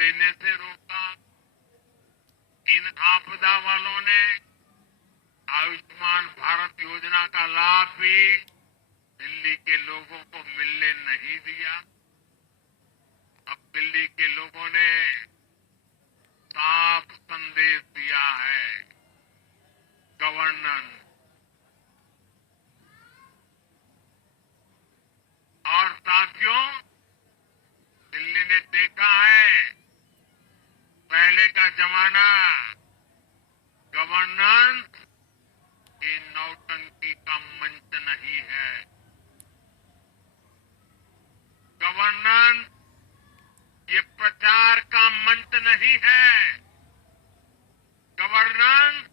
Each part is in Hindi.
देने से रोका। इन आपदा वालों ने आयुष्मान भारत योजना का लाभ भी दिल्ली के लोगों को मिलने नहीं दिया। अब दिल्ली के लोगों ने साफ संदेश दिया है, गवर्नेंस। और साथियों, दिल्ली ने देखा है पहले का जमाना, गवर्नेंस ये नौटंकी का मंच नहीं है। गवर्नेंस ये प्रचार का मंच नहीं है। गवर्नेंस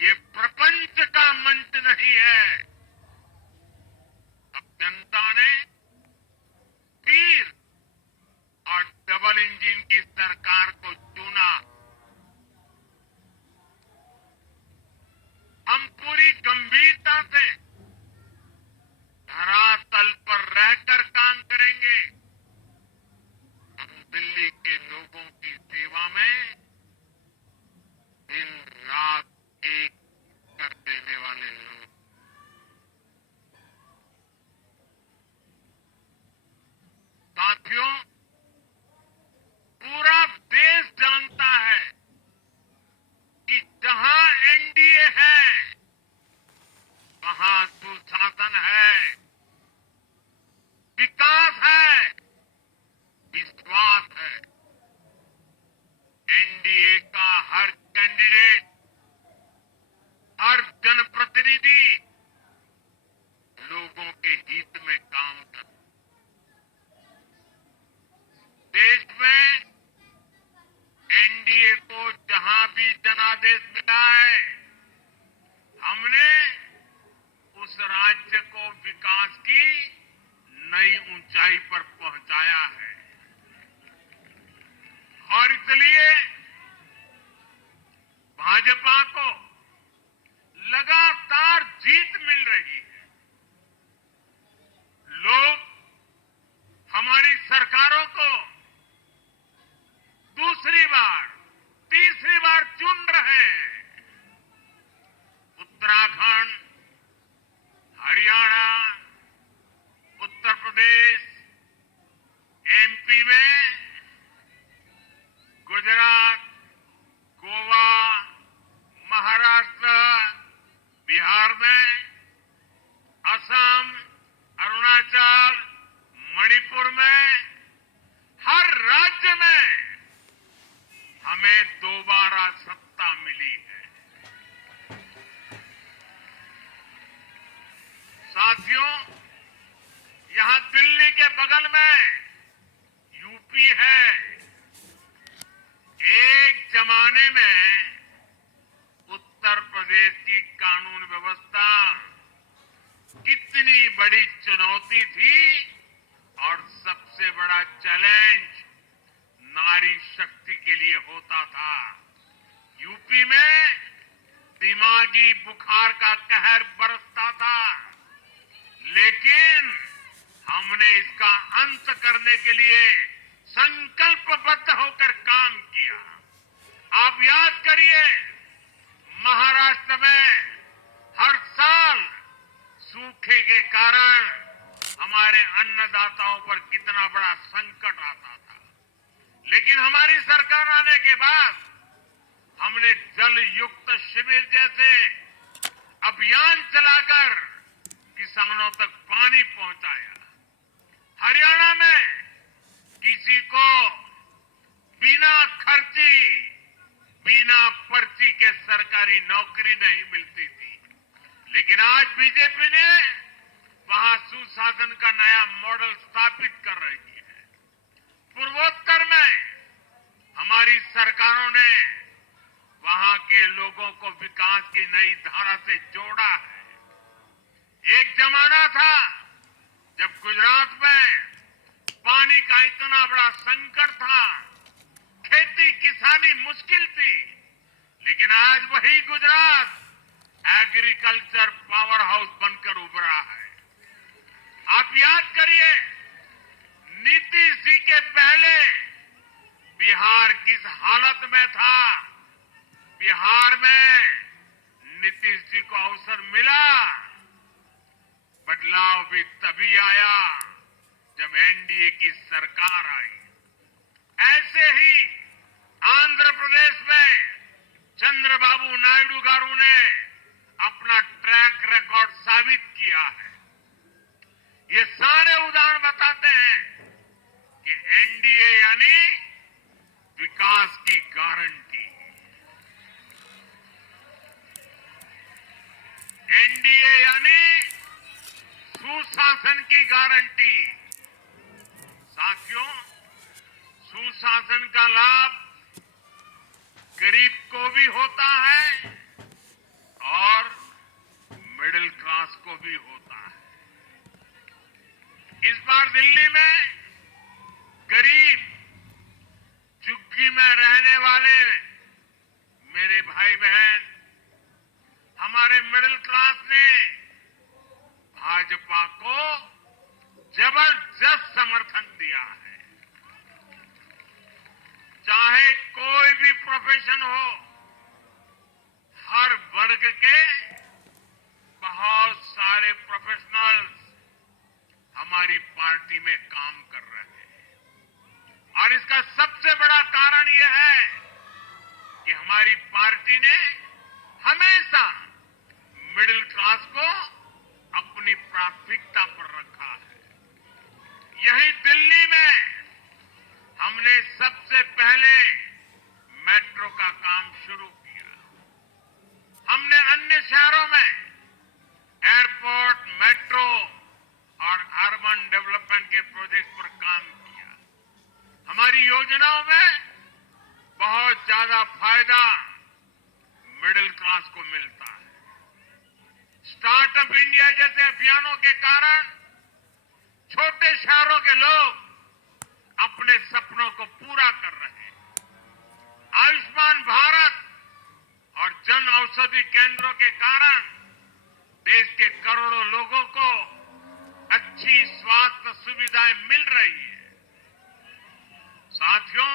ये प्रपंच का मंच नहीं है। अब जनता ने फिर और डबल इंजन की सरकार को चुना। हम पूरी गंभीरता से धरातल पर रहकर काम करेंगे। हम दिल्ली के लोगों की सेवा में दिन रात एक कर देने वाले लोग। साथियों, पूरा देश जानता है कि जहां एनडीए है वहां सुशासन है, विकास है, विश्वास है। एनडीए का हर कैंडिडेट, हर जनप्रतिनिधि लोगों के हित में काम करता है। देश में एनडीए को जहां भी जनादेश मिला है, हमने उस राज्य को विकास की नई ऊंचाई पर पहुंचाया है। और इसलिए भाजपा को लगातार जीत मिल रही है। लोग हमारी सरकारों को दूसरी बार, तीसरी बार चुन रहे हैं। उत्तराखंड, हरियाणा, उत्तर प्रदेश, एमपी में, गुजरात, गोवा, महाराष्ट्र, बिहार में, असम, अरुणाचल, मणिपुर में, हर राज्य में हमें दोबारा सत्ता मिली है। साथियों, यहां दिल्ली के बगल में यूपी है। एक जमाने में उत्तर प्रदेश की कानून व्यवस्था कितनी बड़ी चुनौती थी और सबसे बड़ा चैलेंज नारी शक्ति के लिए होता था। यूपी में दिमागी बुखार का कहर बरसता था, लेकिन हमने इसका अंत करने के लिए संकल्पबद्ध होकर काम किया। आप याद करिए, महाराष्ट्र में हर साल सूखे के कारण हमारे अन्नदाताओं पर कितना बड़ा संकट आता था, लेकिन हमारी सरकार आने के बाद हमने जल युक्त शिविर जैसे अभियान चलाकर किसानों तक पानी पहुंचाया। हरियाणा में किसी को बिना खर्ची, बिना पर्ची के सरकारी नौकरी नहीं मिलती थी, लेकिन आज बीजेपी ने वहां सुशासन का नया मॉडल स्थापित कर रही है। पूर्वोत्तर में हमारी सरकारों ने वहां के लोगों को विकास की नई धारा से जोड़ा है। एक जमाना था जब गुजरात में पानी का इतना बड़ा संकट था, खेती किसानी मुश्किल थी, लेकिन आज वही गुजरात एग्रीकल्चर पावर हाउस बनकर उभरा है। आप याद करिए, नीतीश जी के पहले बिहार में था, बिहार में नीतीश जी को अवसर मिला। बदलाव भी तभी आया जब एनडीए की सरकार आई। ऐसे ही आंध्र प्रदेश में चंद्रबाबू नायडू गारू ने अपना ट्रैक रिकॉर्ड साबित किया है। ये सारे उदाहरण बताते हैं कि एनडीए यानी विकास की गारंटी। एनडीए यानी सुशासन की गारंटी। साथियों, सुशासन का लाभ गरीब को भी होता है और मिडिल क्लास को भी होता है। इस बार दिल्ली में गरीब, झुग्गी में रहने वाले मेरे भाई बहन, हमारे मिडिल क्लास ने भाजपा को जबरदस्त समर्थन दिया है। चाहे कोई भी प्रोफेशन हो, हर वर्ग के बहुत सारे प्रोफेशनल्स हमारी पार्टी में काम कर रहे हैं। और इसका सबसे बड़ा कारण यह है कि हमारी पार्टी ने हमेशा मिडिल क्लास को अपनी प्राथमिकता पर रखा है। यही दिल्ली में हमने सबसे पहले मेट्रो का काम शुरू किया। हमने अन्य शहरों में एयरपोर्ट, मेट्रो और अर्बन डेवलपमेंट के प्रोजेक्ट पर काम किया। हमारी योजनाओं में बहुत ज्यादा फायदा मिडिल क्लास को मिलता है। स्टार्टअप इंडिया जैसे अभियानों के कारण छोटे शहरों के लोग अपने सपनों को पूरा कर रहे हैं। आयुष्मान भारत और जन औषधि केंद्रों के कारण देश के करोड़ों लोगों को अच्छी स्वास्थ्य सुविधाएं मिल रही है। साथियों,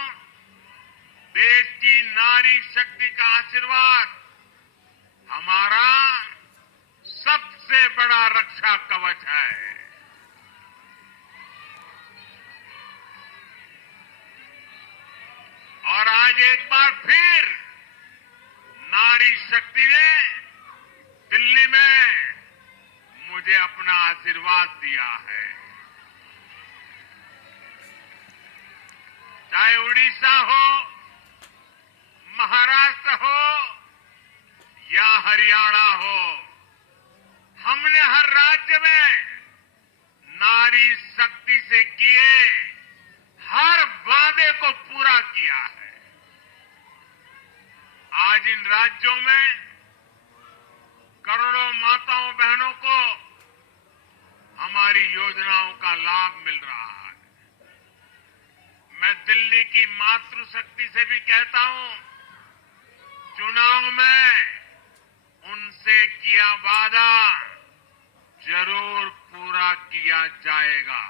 देश की नारी शक्ति का आशीर्वाद हमारा सबसे बड़ा रक्षा कवच है। और आज एक बार फिर नारी शक्ति ने दिल्ली में मुझे अपना आशीर्वाद दिया है। चाहे उड़ीसा हो, महाराष्ट्र हो या हरियाणा हो, हमने हर राज्य में नारी शक्ति से किए हर वादे को पूरा किया है। आज इन राज्यों में करोड़ों माताओं बहनों को हमारी योजनाओं का लाभ मिल रहा है। मैं दिल्ली की मातृशक्ति से भी कहता हूं, चुनाव में उनसे किया वादा जरूर पूरा किया जाएगा।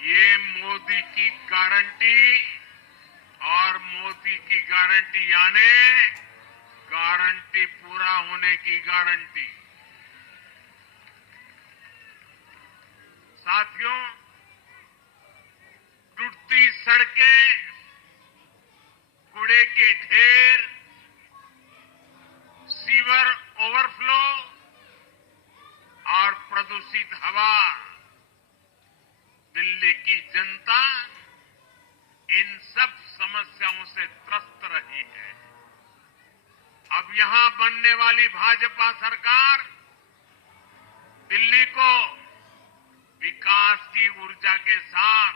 ये मोदी की गारंटी और मोदी की गारंटी यानी गारंटी पूरा होने की गारंटी। साथियों, टूटती सड़कें, कूड़े के ढेर, सीवर ओवरफ्लो और प्रदूषित हवा, दिल्ली की जनता इन सब समस्याओं से त्रस्त रही है। अब यहां बनने वाली भाजपा सरकार दिल्ली को विकास की ऊर्जा के साथ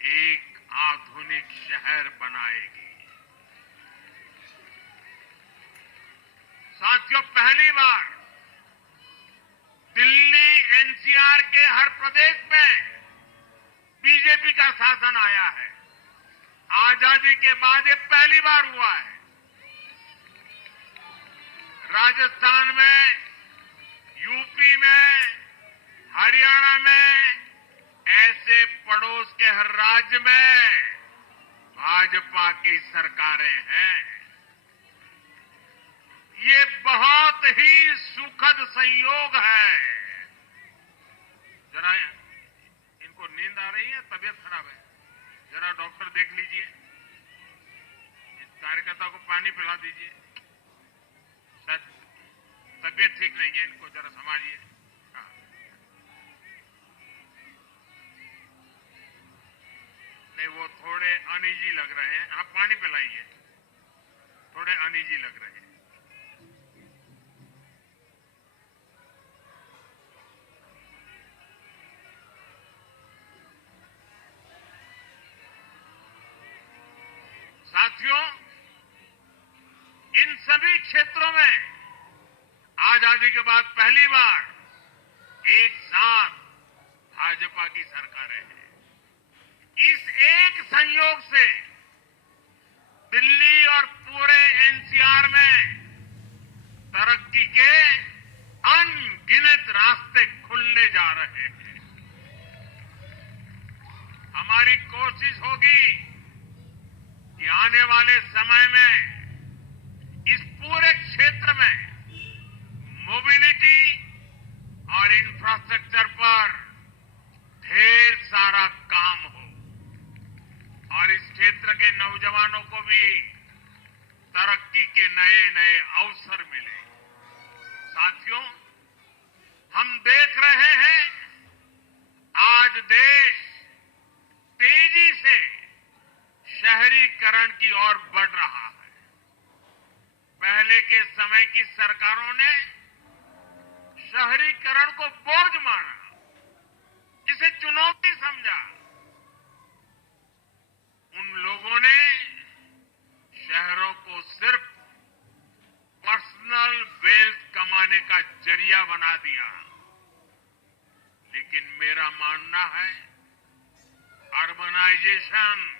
एक आधुनिक शहर बनाएगी। साथियों, पहली बार दिल्ली एनसीआर के हर प्रदेश में बीजेपी का शासन आया है। आजादी के बाद ये पहली बार हुआ है। राजस्थान में, यूपी में, हरियाणा में ऐसे पड़ोस के हर राज्य में भाजपा की सरकारें हैं। ये बहुत ही सुखद संयोग है। जरा इनको नींद आ रही है, तबीयत खराब है, जरा डॉक्टर देख लीजिए। इस कार्यकर्ता को पानी पिला दीजिए, शायद तबीयत ठीक नहीं है, इनको जरा संभालिए। हाँ। नहीं, वो थोड़े अनईजी लग रहे हैं। आप पानी पिलाइए, थोड़े अनईजी लग रहे हैं। साथियों, इन सभी क्षेत्रों में आजादी के बाद पहली बार एक साथ भाजपा की सरकारें हैं। इस एक संयोग से दिल्ली और पूरे एनसीआर में तरक्की के अनगिनत रास्ते खुलने जा रहे हैं। हमारी कोशिश होगी कि आने वाले समय में इस पूरे क्षेत्र में मोबिलिटी और इंफ्रास्ट्रक्चर पर ढेर सारा काम हो और इस क्षेत्र के नौजवानों को भी तरक्की के नए नए अवसर मिले। साथियों, हम देख रहे हैं आज देश तेजी से शहरीकरण की ओर बढ़ रहा है। पहले के समय की सरकारों ने शहरीकरण को बोझ माना, इसे चुनौती समझा। उन लोगों ने शहरों को सिर्फ पर्सनल वेल्थ कमाने का जरिया बना दिया। लेकिन मेरा मानना है अर्बनाइजेशन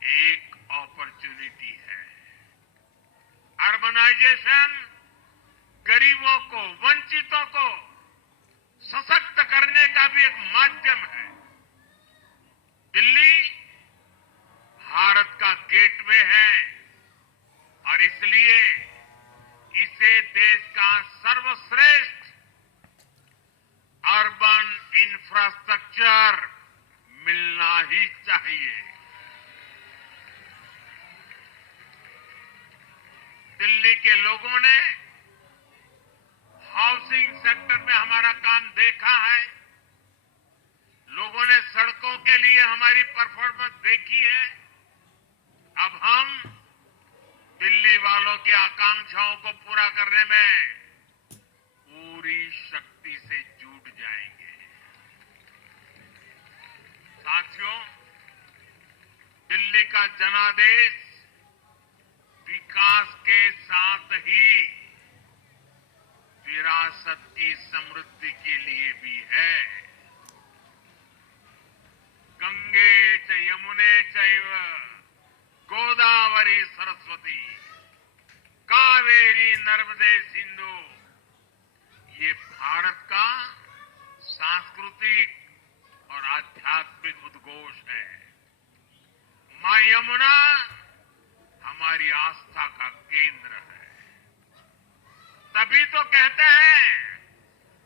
एक अपॉर्चुनिटी है। अर्बनाइजेशन गरीबों को, वंचितों को सशक्त करने का भी एक माध्यम है। दिल्ली भारत का गेटवे है और इसलिए इसे देश का सर्वश्रेष्ठ अर्बन इंफ्रास्ट्रक्चर मिलना ही चाहिए। दिल्ली के लोगों ने हाउसिंग सेक्टर में हमारा काम देखा है। लोगों ने सड़कों के लिए हमारी परफॉर्मेंस देखी है। अब हम दिल्ली वालों की आकांक्षाओं को पूरा करने में पूरी शक्ति से जुट जाएंगे। साथियों, दिल्ली का जनादेश विकास के साथ ही विरासत की समृद्धि के लिए भी है। गंगे च यमुने चैव गोदावरी सरस्वती कावेरी नर्मदे सिंधु, ये भारत का सांस्कृतिक और आध्यात्मिक उद्घोष है। मां यमुना हमारी आस्था का केंद्र है। तभी तो कहते हैं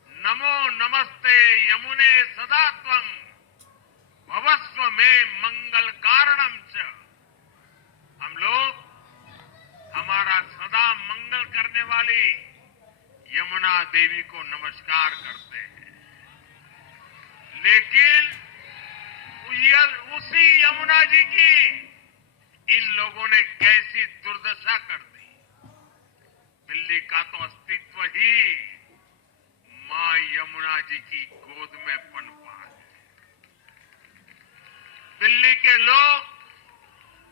नमो नमस्ते यमुने सदा त्वं भवस्व में मंगल कारणम च। हम लोग हमारा सदा मंगल करने वाली यमुना देवी को नमस्कार करते हैं। लेकिन उसी यमुना जी की इन लोगों ने कैसी दुर्दशा कर दी। दिल्ली का तो अस्तित्व ही मां यमुना जी की गोद में पनपा है। दिल्ली के लोग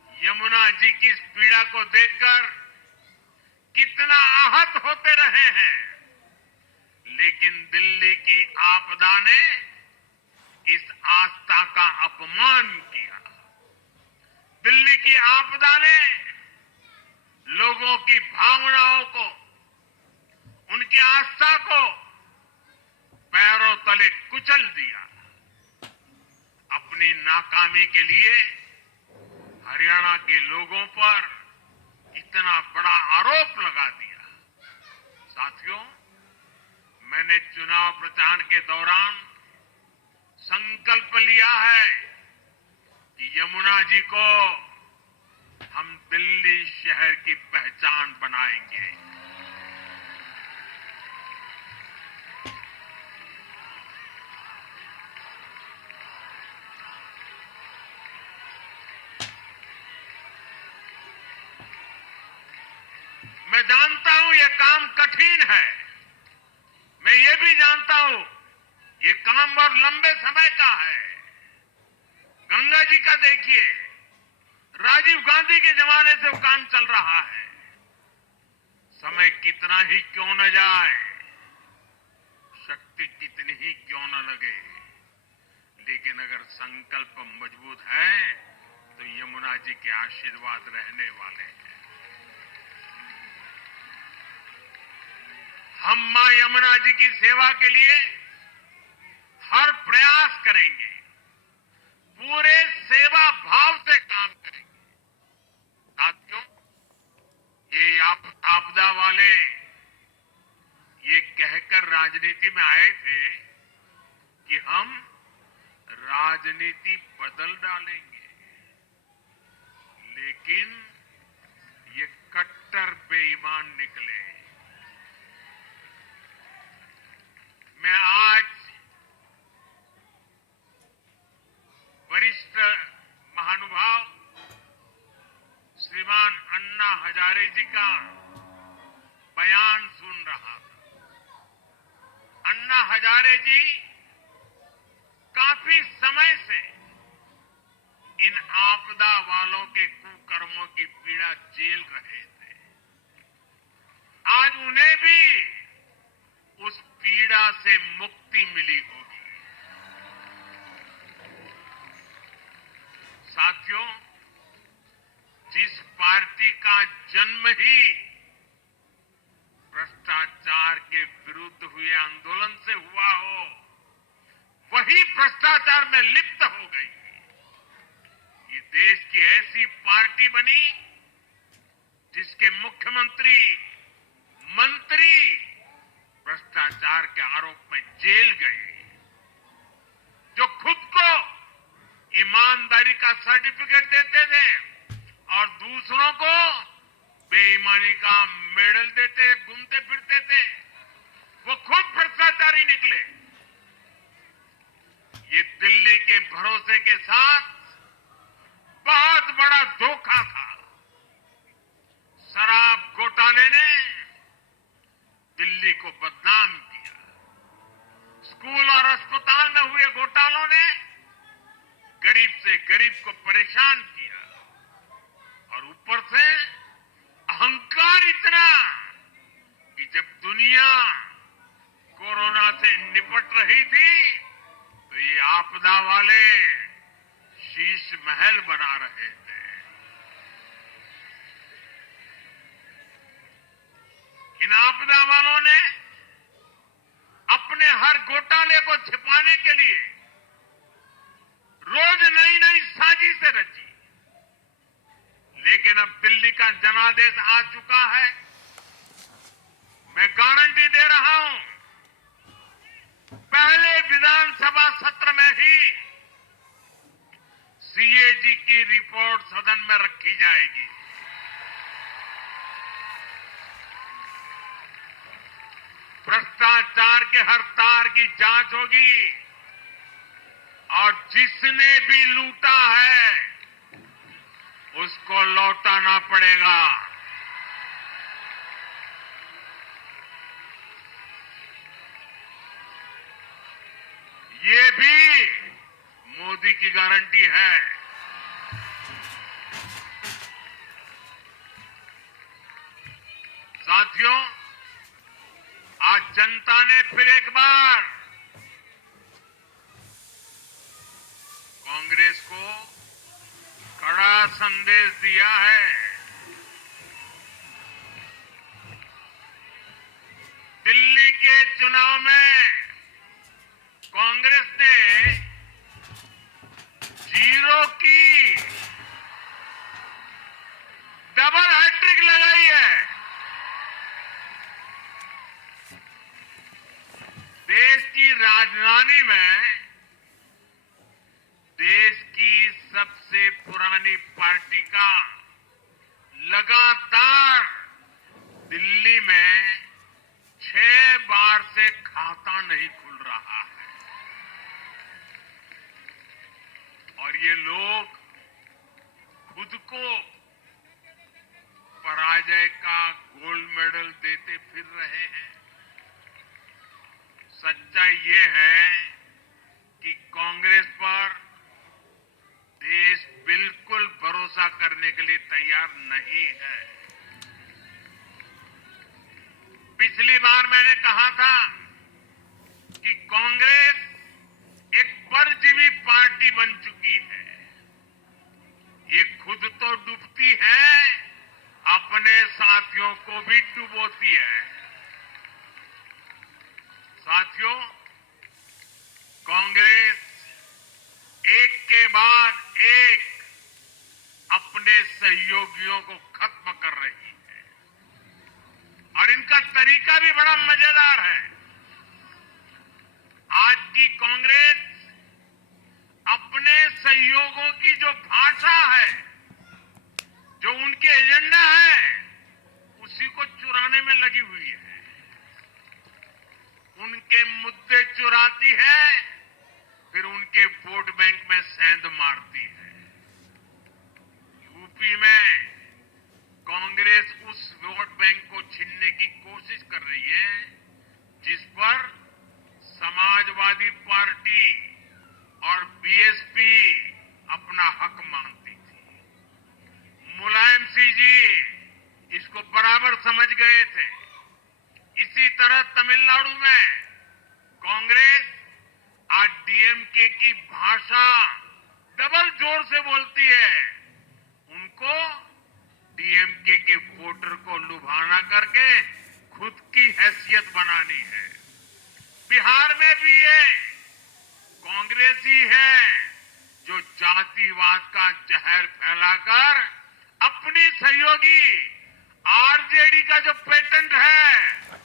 यमुना जी की इस पीड़ा को देखकर कितना आहत होते रहे हैं, लेकिन दिल्ली की आपदा ने इस आस्था का अपमान किया। दिल्ली की आपदा ने लोगों की भावनाओं को, उनकी आस्था को पैरों तले कुचल दिया। अपनी नाकामी के लिए हरियाणा के लोगों पर इतना बड़ा आरोप लगा दिया। साथियों, मैंने चुनाव प्रचार के दौरान संकल्प लिया है कि यमुना जी को हम दिल्ली शहर की पहचान बनाएंगे। मैं जानता हूं ये काम कठिन है। मैं ये भी जानता हूं ये काम बहुत लंबे समय का है। गंगा जी का देखिए, राजीव गांधी के जमाने से वो काम चल रहा है। समय कितना ही क्यों न जाए, शक्ति कितनी ही क्यों न लगे, लेकिन अगर संकल्प मजबूत है तो यमुना जी के आशीर्वाद रहने वाले हैं। हम मां यमुना जी की सेवा के लिए हर प्रयास करेंगे, पूरे सेवा भाव से काम करेंगे। साथियों, ये आपदा वाले ये कहकर राजनीति में आए थे कि हम राजनीति बदल डालेंगे, लेकिन ये कट्टर बेईमान निकले। मैं आज वरिष्ठ महानुभाव श्रीमान अन्ना हजारे जी का बयान सुन रहा था। अन्ना हजारे जी काफी समय से इन आपदा वालों के कुकर्मों की पीड़ा झेल रहे थे। आज उन्हें भी उस पीड़ा से मुक्ति मिली होगी। साथियों, जिस पार्टी का जन्म ही भ्रष्टाचार के विरुद्ध हुए आंदोलन से हुआ हो, वही भ्रष्टाचार में लिप्त हो गई। ये देश की ऐसी पार्टी बनी जिसके मुख्यमंत्री, मंत्री भ्रष्टाचार के आरोप में जेल गए, जो खुद को ईमानदारी का सर्टिफिकेट देते थे और दूसरों को बेईमानी का मेडल देते घूमते फिरते थे, वो खुद भ्रष्टाचारी निकले। ये दिल्ली के भरोसे के साथ बहुत बड़ा धोखा था। शराब घोटाले ने दिल्ली को बदनाम किया। स्कूल और अस्पताल में हुए घोटालों ने गरीब से गरीब को परेशान किया, और ऊपर से अहंकार इतना कि जब दुनिया कोरोना से निपट रही थी तो ये आपदा वाले शीश महल बना रहे थे। इन आपदा वालों ने अपने हर घोटाले को छिपाने के लिए रोज नई नई साजिशें रची, लेकिन अब दिल्ली का जनादेश आ चुका है। मैं गारंटी दे रहा हूं, पहले विधानसभा सत्र में ही सीएजी की रिपोर्ट सदन में रखी जाएगी। भ्रष्टाचार के हर तार की जांच होगी, और जिसने भी लूटा है उसको लौटाना पड़ेगा। ये भी मोदी की गारंटी है। साथियों, आज जनता ने फिर एक बार कांग्रेस को कड़ा संदेश दिया है। दिल्ली के चुनाव में कांग्रेस ने पुरानी पार्टी का लगातार दिल्ली में 6 बार से खाता नहीं खुल रहा है और ये लोग खुद को पराजय का गोल्ड मेडल देते फिर रहे हैं। सच्चाई ये है कि कांग्रेस पर देश बिल्कुल भरोसा करने के लिए तैयार नहीं है। पिछली बार मैंने कहा था कि कांग्रेस एक परजीवी पार्टी बन चुकी है। ये खुद तो डूबती है, अपने साथियों को भी डुबोती है। साथियों, कांग्रेस एक के बाद एक अपने सहयोगियों को खत्म कर रही है और इनका तरीका भी बड़ा मजेदार है। आज की कांग्रेस अपने सहयोगों की जो भाषा है, जो उनके एजेंडा है, उसी को चुराने में लगी हुई है। उनके मुद्दे चुराती है, फिर उनके वोट बैंक में सेंध मारती है। यूपी में कांग्रेस उस वोट बैंक को छीनने की कोशिश कर रही है जिस पर समाजवादी पार्टी और बीएसपी अपना हक मानती थी। मुलायम सिंह जी इसको बराबर समझ गए थे। इसी तरह तमिलनाडु में कांग्रेस आज डीएमके की भाषा डबल जोर से बोलती है। उनको डीएमके के वोटर को लुभाना करके खुद की हैसियत बनानी है। बिहार में भी ये कांग्रेस ही है जो जातिवाद का जहर फैलाकर अपनी सहयोगी आरजेडी का जो पेटेंट है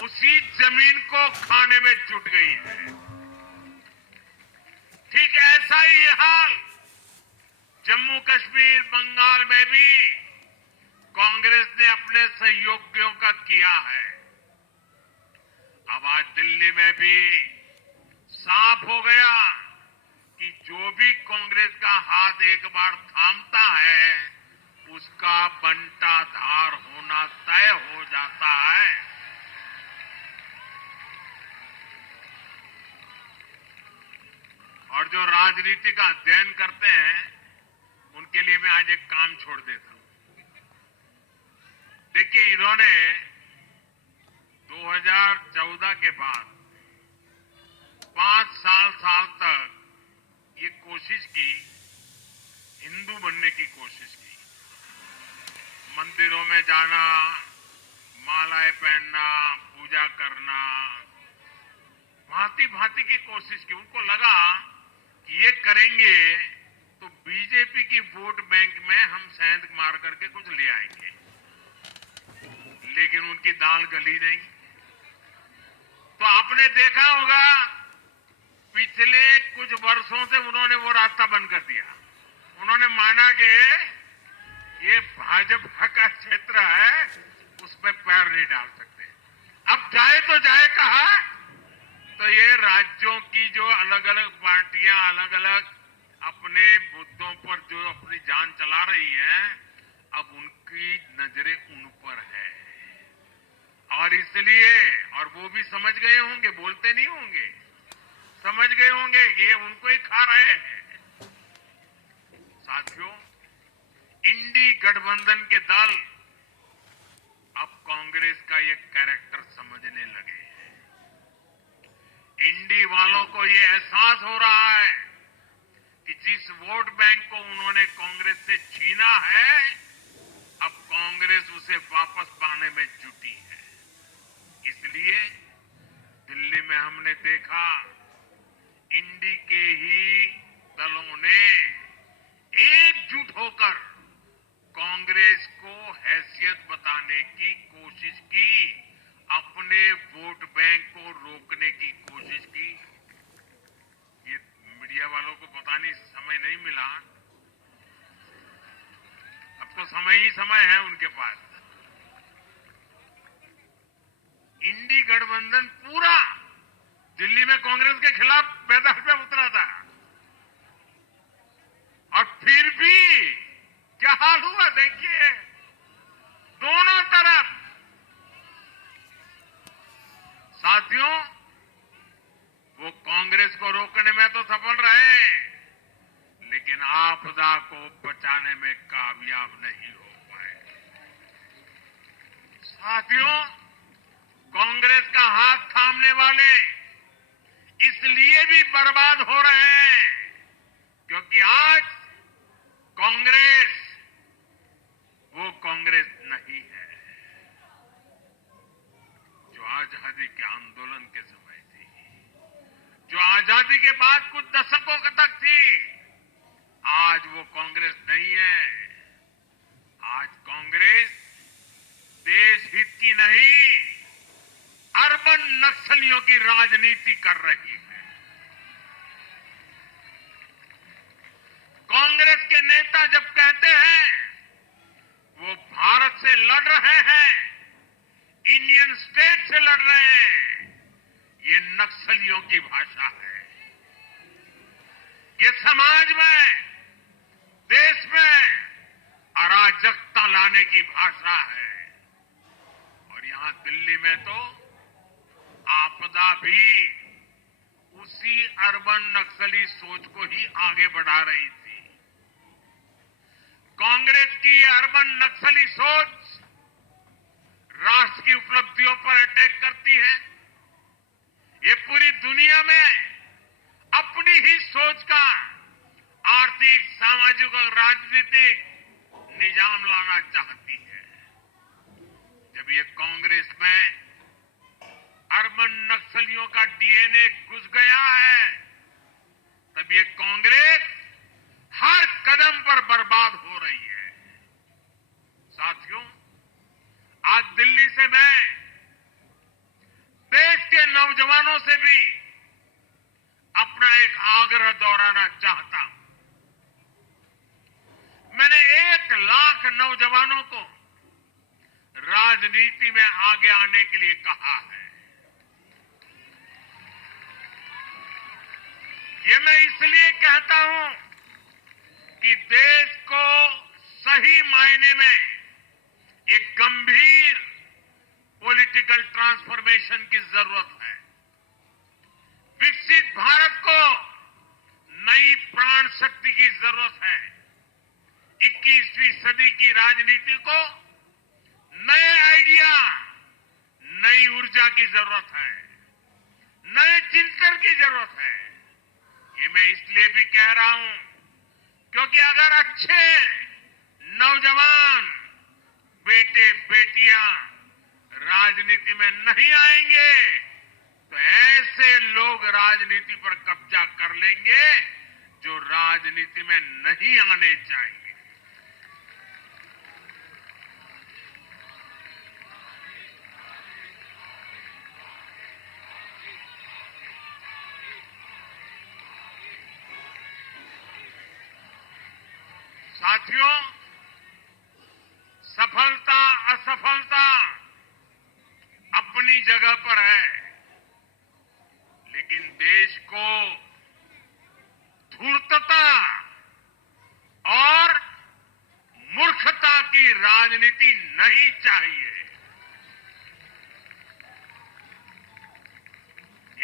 उसी जमीन को खाने में जुट गई है। ठीक ऐसा ही हाल जम्मू कश्मीर, बंगाल में भी कांग्रेस ने अपने सहयोगियों का किया है। अब आज दिल्ली में भी साफ हो गया कि जो भी कांग्रेस का हाथ एक बार थामता है उसका बंटाधार होना तय हो जाता है। और जो राजनीति का अध्ययन करते हैं उनके लिए मैं आज एक काम छोड़ देता हूं। देखिए, इन्होंने 2014 के बाद 5 साल तक ये कोशिश की, हिंदू बनने की कोशिश की। मंदिरों में जाना, मालाएं पहनना, पूजा करना, भांति भांति की कोशिश की। उनको लगा कि ये करेंगे तो बीजेपी की वोट बैंक में हम सेंध मार करके कुछ ले आएंगे, लेकिन उनकी दाल गली नहीं। तो आपने देखा होगा पिछले कुछ वर्षों से उन्होंने वो रास्ता बंद कर दिया। उन्होंने माना कि ये भाजपा का क्षेत्र है, उसमें पैर नहीं डाल सकते। अब जाए तो जाए कहा, तो ये राज्यों की जो अलग अलग पार्टियां अलग अलग अपने मुद्दों पर जो अपनी जान चला रही हैं, अब उनकी नजरें उन पर है और इसलिए, और वो भी समझ गए होंगे, बोलते नहीं होंगे, समझ गए होंगे कि ये उनको ही खा रहे हैं। साथियों, इंडी गठबंधन के दल अब कांग्रेस का ये कैरेक्टर समझने लगे हैं। इंडी वालों को ये एहसास हो रहा है कि जिस वोट बैंक को उन्होंने कांग्रेस से छीना है, अब कांग्रेस उसे वापस पाने में जुटी है। इसलिए दिल्ली में हमने देखा इंडी के ही दलों ने एकजुट होकर कांग्रेस को हैसियत बताने की कोशिश की, अपने वोट बैंक को रोकने की कोशिश की। ये मीडिया वालों को पता नहीं समय नहीं मिला, तो समय ही समय है उनके पास। इंडी गठबंधन पूरा दिल्ली में कांग्रेस के खिलाफ मैदान पे उतरा था, और फिर भी क्या हाल हुआ देखिए, दोनों तरफ। साथियों, वो कांग्रेस को रोकने में तो सफल रहे, लेकिन आपदा को बचाने में कामयाब नहीं हो पाए। साथियों, कांग्रेस का हाथ थामने वाले इसलिए भी बर्बाद हो रहे हैं क्योंकि आज कांग्रेस वो कांग्रेस नहीं है जो आजादी के आंदोलन के समय थी, जो आजादी के बाद कुछ दशकों तक थी। आज वो कांग्रेस नहीं है। आज कांग्रेस देश हित की नहीं, अर्बन नक्सलियों की राजनीति कर रही है। कांग्रेस के नेता जब कहते हैं वो भारत से लड़ रहे हैं, इंडियन स्टेट से लड़ रहे हैं, ये नक्सलियों की भाषा है। ये समाज में, देश में अराजकता लाने की भाषा है। और यहां दिल्ली में तो आपदा भी उसी अर्बन नक्सली सोच को ही आगे बढ़ा रही थी। कांग्रेस की अर्बन नक्सली सोच राष्ट्र की उपलब्धियों पर अटैक करती है। ये पूरी दुनिया में अपनी ही सोच का आर्थिक, सामाजिक और राजनीतिक निजाम लाना चाहती है। जब ये कांग्रेस में अर्बन नक्सलियों का डीएनए घुस गया है, तब ये कांग्रेस हर कदम पर बर्बाद हो रही है। साथियों, आज दिल्ली से मैं देश के नौजवानों से भी अपना एक आग्रह दोहराना चाहता हूं। मैंने 1 लाख नौजवानों को राजनीति में आगे आने के लिए कहा है। ये मैं इसलिए कहता हूं कि देश को सही मायने में एक गंभीर पॉलिटिकल ट्रांसफॉर्मेशन की जरूरत है। विकसित भारत को नई प्राण शक्ति की जरूरत है। 21वीं सदी की राजनीति को नए आइडिया, नई ऊर्जा की जरूरत है, नए चिंतन की जरूरत है। ये मैं इसलिए भी कह रहा हूं क्योंकि अगर अच्छे नौजवान बेटे बेटियां राजनीति में नहीं आएंगे तो ऐसे लोग राजनीति पर कब्जा कर लेंगे जो राजनीति में नहीं आने चाहिए। साथियों, सफलता असफलता अपनी जगह पर है, लेकिन देश को धूर्तता और मूर्खता की राजनीति नहीं चाहिए।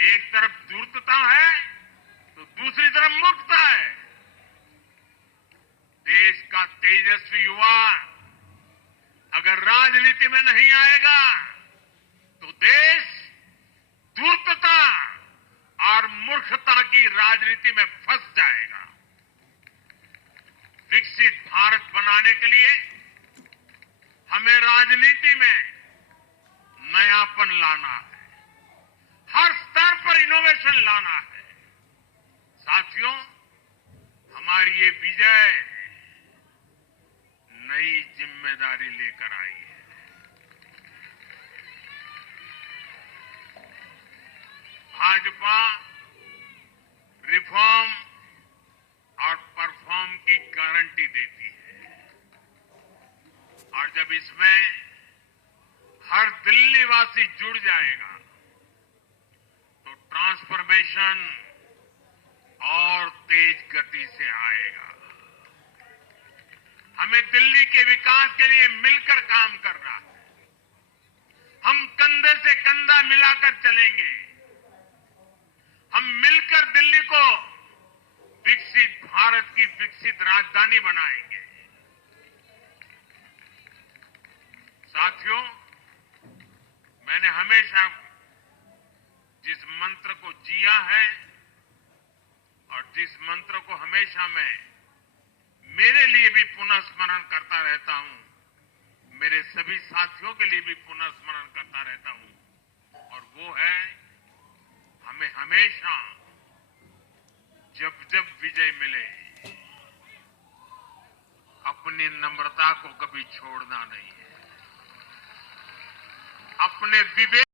एक तरफ धूर्तता है तो दूसरी तरफ मूर्खता है। देश का तेजस्वी युवा अगर राजनीति में नहीं आएगा तो देश धूर्तता और मूर्खता की राजनीति में फंस जाएगा। विकसित भारत बनाने के लिए हमें राजनीति में नयापन लाना है, हर स्तर पर इनोवेशन लाना है। साथियों, हमारी ये विजय नई जिम्मेदारी लेकर आई है। भाजपा रिफॉर्म और परफॉर्म की गारंटी देती है। इसमें हर दिल्लीवासी जुड़ जाएगा तो ट्रांसफॉर्मेशन और तेज गति से आएगा। हमें दिल्ली के विकास के लिए मिलकर काम करना है। हम कंधे से कंधा मिलाकर चलेंगे। हम मिलकर दिल्ली को विकसित भारत की विकसित राजधानी बनाएंगे। साथियों, मैंने हमेशा जिस मंत्र को जिया है और जिस मंत्र को हमेशा मैं मेरे लिए भी पुनः स्मरण करता रहता हूं, मेरे सभी साथियों के लिए भी पुनः स्मरण करता रहता हूं, और वो है हमें हमेशा जब जब विजय मिले अपनी नम्रता को कभी छोड़ना नहीं है। अपने विवेक